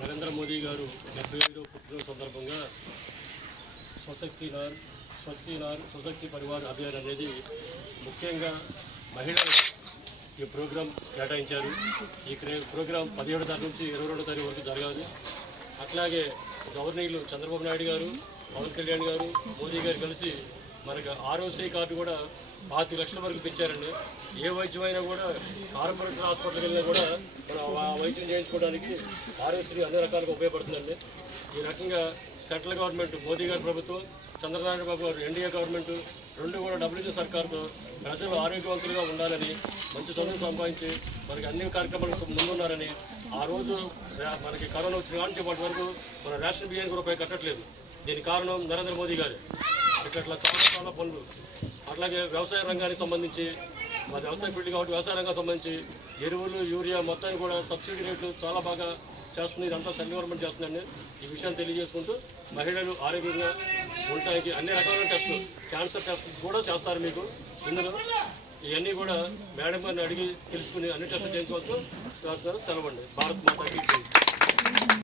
నరేంద్ర మోదీ గారు డెబ్బై ఐదో పుట్టినరోజు సందర్భంగా స్వశక్తి నార్ స్వక్తి నార్ స్వశక్తి పరివార్ అభియాన్ అనేది ముఖ్యంగా మహిళలకు ఈ ప్రోగ్రాం కేటాయించారు. ఈ ప్రోగ్రాం పదిహేడు తారీఖు నుంచి ఇరవై రెండో తారీఖు వరకు జరగాలి. అట్లాగే గవర్నర్లు చంద్రబాబు నాయుడు గారు పవన్ కళ్యాణ్ గారు మోదీ గారు కలిసి మనకి ఆరోగ్య కార్డు కూడా పాతి లక్షల వరకు పెంచారండి ఏ వైద్యం అయినా కూడా కార్పొరేట్ హాస్పిటల్కి వెళ్ళినా కూడా మనం ఆ వైద్యం చేయించుకోవడానికి ఆరోగ్యశ్రీ అన్ని రకాలుగా ఉపయోగపడుతుందండి. ఈ రకంగా సెంట్రల్ గవర్నమెంట్ మోదీ గారి ప్రభుత్వం చంద్రబాబు బాబు గారు ఎన్డీఏ గవర్నమెంట్ రెండు కూడా డబ్ల్యూజీ సర్కార్తో ప్రజలు ఆరోగ్యవంతులుగా ఉండాలని మంచి చదువు సంపాదించి మనకి అన్ని కార్యక్రమాలకు ముందున్నారని ఆ రోజు మనకి కరోనా వచ్చిన కాడి నుంచి వరకు మన రేషన్ బియ్యానికి రూపాయి కట్టట్లేదు. దీనికి కారణం నరేంద్ర మోదీ గారు. ఇట్లా ఇట్లా చాలా చాలా పనులు. అట్లాగే వ్యవసాయ రంగానికి సంబంధించి మా వ్యవసాయ ఫీల్డ్ కాబట్టి వ్యవసాయ రంగానికి సంబంధించి ఎరువులు యూరియా మొత్తాన్ని కూడా సబ్సిడీ రేట్లు చాలా బాగా చేస్తుంది ఇదంతా సెంట్రల్ గవర్నమెంట్ చేస్తుందండి. ఈ విషయాన్ని తెలియజేసుకుంటూ మహిళలు ఆరోగ్యంగా ఉండటానికి అన్ని రకాల టెస్టులు క్యాన్సర్ టెస్ట్ కూడా చేస్తారు మీకు. ఇందులో ఇవన్నీ కూడా మేడం గారిని అడిగి తెలుసుకుని అన్ని టెస్టులు చేయించవలసిన సెలవు అండి. భారత్ మాతాకి